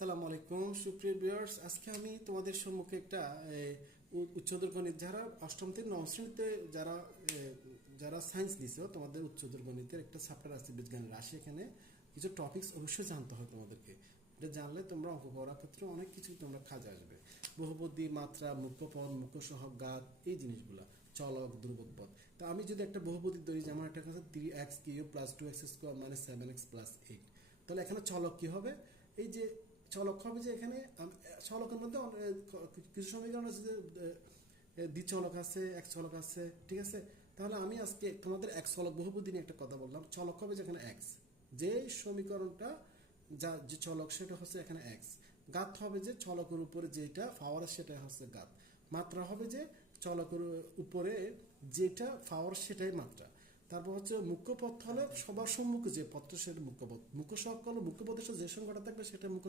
আসসালামু আলাইকুম সুপ্রিয় ভিউয়ার্স, আজকে আমি তোমাদের সম্মুখে একটা উচ্চতর গণিত যারা অষ্টম থেকে নবম শ্রেণীতে যারা যারা সায়েন্স নিছো তোমাদের উচ্চতর গণিতের একটা চ্যাপ্টার আছে বীজগাণিতিক রাশি। এখানে কিছু টপিকস অবশ্যই জানতে হয় তোমাদেরকে। এটা জানলে তোমরা অঙ্ক করার ক্ষেত্রে অনেক কিছু তোমরা কাজে আসবে। বহুপদী, মাত্রা, মুখ্য পদ, মুখ্য সহগ, ঘাত, এই জিনিসগুলা, চলক, ধ্রুবক পদ। তো আমি যদি একটা বহুপদী ধরি, যেমন একটা কাছে 3x³ + 2x² - 7x + 8, তাহলে এখানে চলক কি হবে? এই যে চলক হবে যে এখানে চলকের মধ্যে কিছু সমীকরণ আছে যে দ্বিচলক আছে, এক চলক আছে, ঠিক আছে। তাহলে আমি আজকে তোমাদের এক চলক বহুপদী নিয়ে একটা কথা বললাম। চলক হবে যেখানে এক্স, যে সমীকরণটা যা যে চলক সেটা হচ্ছে এখানে এক্স। ঘাত হবে যে চলকের উপরে যেটা পাওয়ার সেটা হচ্ছে ঘাত। মাত্রা হবে যে চলকের উপরে যেটা পাওয়ার সেটাই মাত্রা। তারপর হচ্ছে মুখ্য পথ হলে সবার সম্মুখে যে পথটা সেটা মুখ্য পথ। মুখ্য সহগ হলো মুখ্য পথের সাথে যে সংখ্যাটা থাকবে সেটা মুখ্য